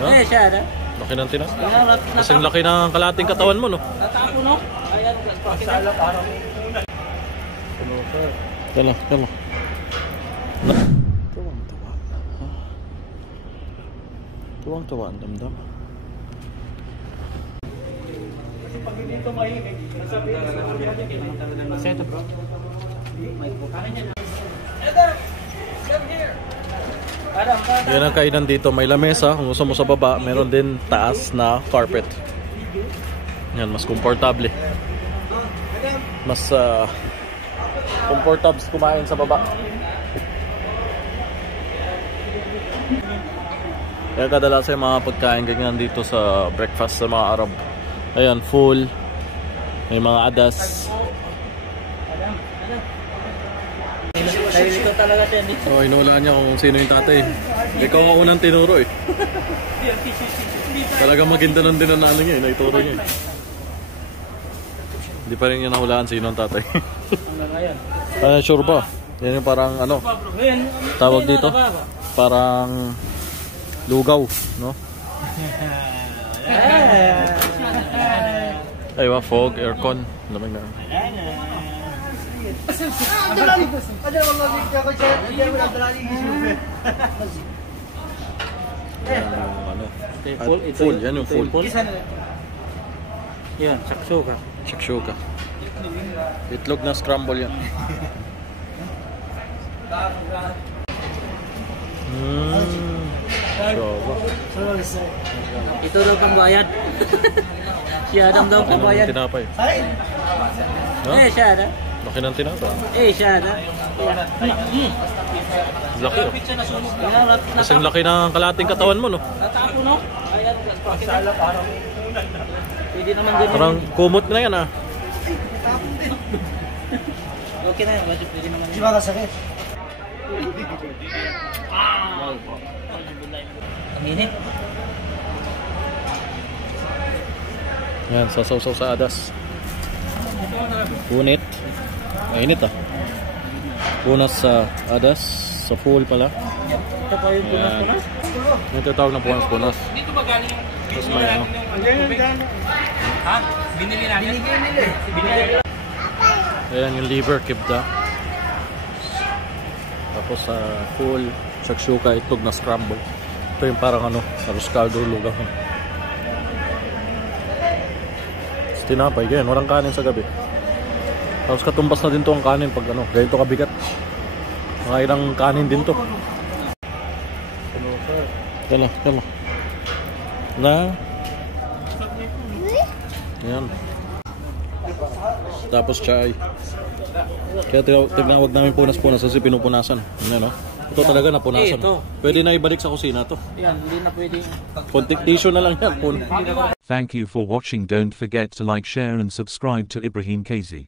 No? siya na. Laki ng tinas. Kasing laki ng kalating katawan mo, no? Natapo, no? Ayan, Tala. Tuwang-tuwa ang damdam. Kasi pag dito mahilig, nasabihin sa mga niya, maseto bro. May putahan niya. Adam! Come here! Adam, Yan ang kainan dito. May lamesa. Kung gusto mo sa baba, meron din taas na carpet. Yan, mas komportable. Mas comfortable kumain sa baba. Kaya kadalasan yung mga pagkain ganyan dito sa breakfast sa mga Arab. Ayan, full. May mga adas. dahil ito talaga siya dito. Oh, inuulaan niya kung sino yung tatay. Ikaw ang unang tinuro eh. Talagang magindanon din ang nanay niya eh. Naituro niya eh. Hindi pa rin niya nahulaan sino ang tatay. Sure ba? Yan yung parang ano, tawag dito, parang lugaw, no? Aywa, fog, aircon, lamig na. Full, yan yung full. Yan, shakshuka. Shakshuka. Itlog na scramble yan. Ito daw pambayad. Si Adam daw pambayad. Tinapay. Siya na. Laki ng tinapay. Siya na. Laki oh. Kasing laki ng kalating katawan mo, no? Natapo, no? Ayan, pwede naman din. Parang kumot na yan ah. Okay na yun, pwede naman. Di ba kasakit? Ang init. Yan, sasaw-saw sa adas. Punit. Mainit ah. Punas sa adas. Sa full pala. Ito pa yung punas-punas? Ito tawag ng punas-punas. Dito ba galing yung... Tapos may ano. Ha? Binili natin? Binili. Ayan yung liver, kibda. Tapos sa full shakshuka, itlog na scramble. Ito yung parang ano, arroz caldo, lugaw. Tapos tinapay, ganyan, walang kanin sa gabi. Tapos katumbas na din to ang kanin pag ano, ganito kabigat. Makailang kanin din to. Tala. Na. Ayan. Tapos chai. Kaya tinawag namin punas-punas kasi pinupunasan. Ano, no? Ito talaga napunasan. Pwede na ibalik sa kusina to. Yan, hindi na pwede. Konting tissue na lang yan. Thank you for watching. Don't forget to like, share and subscribe to Ibrahim KZ.